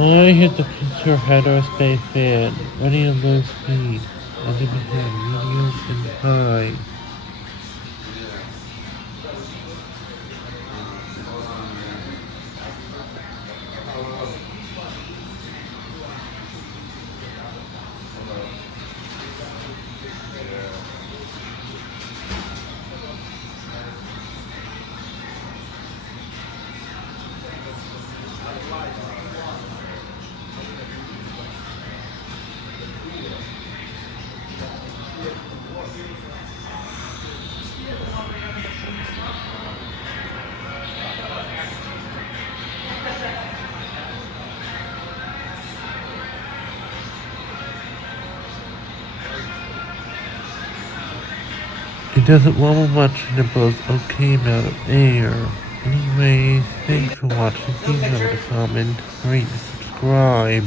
I hit the picture header stay fit, running at low speed, and then behind medium and high. It doesn't wobble much and it blows okay amount of air. Anyways, thanks for watching. Please remember to comment, rate, and subscribe.